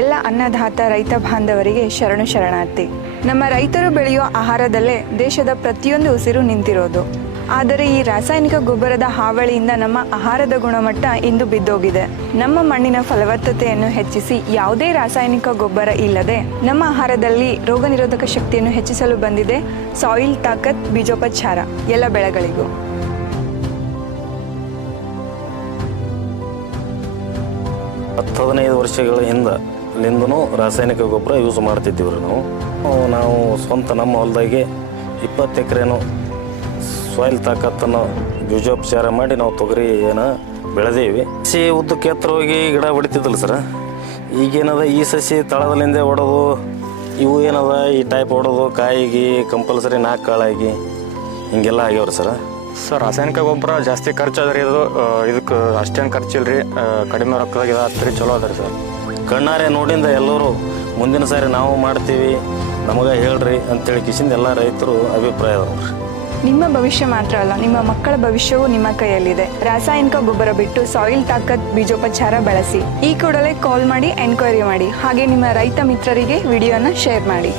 ಎಲ್ಲ ಅನ್ನದಾತ ರೈತ ಬಾಂಧವರಿಗೆ ಶರಣು ಶರಣಾರ್ಥಿ. ನಮ್ಮ ರೈತರು ಬೆಳೆಯುವ ಆಹಾರದಲ್ಲೇ ದೇಶದ ಪ್ರತಿಯೊಂದು ಉಸಿರು ನಿಂತಿರೋದು. ಆದರೆ ಈ ರಾಸಾಯನಿಕ ಗೊಬ್ಬರದ ಹಾವಳಿಯಿಂದ ನಮ್ಮ ಆಹಾರದ ಗುಣಮಟ್ಟ ಇಂದು ಬಿದ್ದೋಗಿದೆ. ನಮ್ಮ ಮಣ್ಣಿನ ಫಲವತ್ತತೆಯನ್ನು ಹೆಚ್ಚಿಸಿ ಯಾವುದೇ ರಾಸಾಯನಿಕ ಗೊಬ್ಬರ ಇಲ್ಲದೆ ನಮ್ಮ ಆಹಾರದಲ್ಲಿ ರೋಗ ನಿರೋಧಕ ಶಕ್ತಿಯನ್ನು ಹೆಚ್ಚಿಸಲು ಬಂದಿದೆ ಸಾಯಿಲ್ ತಾಕತ್ ಬೀಜೋಪಚಾರ ಎಲ್ಲ ಬೆಳೆಗಳಿಗೂ. ಹತ್ತು 15 ವರ್ಷಗಳ ಹಿಂದೂ ರಾಸಾಯನಿಕ ಗೊಬ್ಬರ ಯೂಸ್ ಮಾಡ್ತಿದ್ದೀವ್ರಿ ನಾವು ಸ್ವಂತ ನಮ್ಮ ಹೊಲದಾಗೆ 20 ಎಕರೆನೂ ಸಾಯಿಲ್ ತಾಕತ್ತನ್ನು ಬೀಜೋಪಚಾರ ಮಾಡಿ ನಾವು ತೊಗರಿಯನ್ನು ಬೆಳೆದೀವಿ. ಸಸಿ ಉದ್ದಕ್ಕೆ ಎತ್ತರ ಹೋಗಿ ಗಿಡ ಹೊಡಿತಿದ್ದಲ್ಲ ಸರ, ಈಗೇನದ ಈ ಸಸಿ ತಳದಲ್ಲಿಂದ ಹೊಡೋದು, ಇವು ಏನದ ಈ ಟೈಪ್ ಹೊಡೋದು, ಕಾಯಿಗೆ ಕಂಪಲ್ಸರಿ 4 ಕಾಳಾಗಿ ಹಿಂಗೆಲ್ಲ ಆಗ್ಯಾವ್ರಿ ಸರ. ರಾಸಾಯನಿಕ ಗೊಬ್ಬರ ಜಾಸ್ತಿ ಖರ್ಚು ಅದ ರೀ. ಇದಕ್ಕೆ ಅಷ್ಟೇನು ಖರ್ಚಿಲ್ಲ ರೀ, ಕಡಿಮೆ ರೊಕ್ಕದಾಗ ಇದಾಗ್ತದೆ, ಚಲೋ ಅದ ರೀ ಸರ್. ಕಣ್ಣಾರೆ ನೋಡಿಂದ ಎಲ್ಲರೂ ಮುಂದಿನ ಸಾರಿ ನಾವು ಮಾಡ್ತೀವಿ ನಮಗೆ ಹೇಳ್ರಿ ಅಂತೇಳಿ ಕಿಸಿಂದ ಎಲ್ಲ ರೈತರು ಅಭಿಪ್ರಾಯ ಅದಾವ್ರಿ. ನಿಮ್ಮ ಭವಿಷ್ಯ ಮಾತ್ರ ಅಲ್ಲ, ನಿಮ್ಮ ಮಕ್ಕಳ ಭವಿಷ್ಯವು ನಿಮ್ಮ ಕೈಯಲ್ಲಿದೆ. ರಾಸಾಯನಿಕ ಗೊಬ್ಬರ ಬಿಟ್ಟು ಸಾಯಿಲ್ ತಾಕತ್ ಬೀಜೋಪಚಾರ ಬಳಸಿ. ಈ ಕೂಡಲೇ ಕಾಲ್ ಮಾಡಿ ಎನ್ಕ್ವೈರಿ ಮಾಡಿ. ಹಾಗೆ ನಿಮ್ಮ ರೈತ ಮಿತ್ರರಿಗೆ ವಿಡಿಯೋನ ಶೇರ್ ಮಾಡಿ.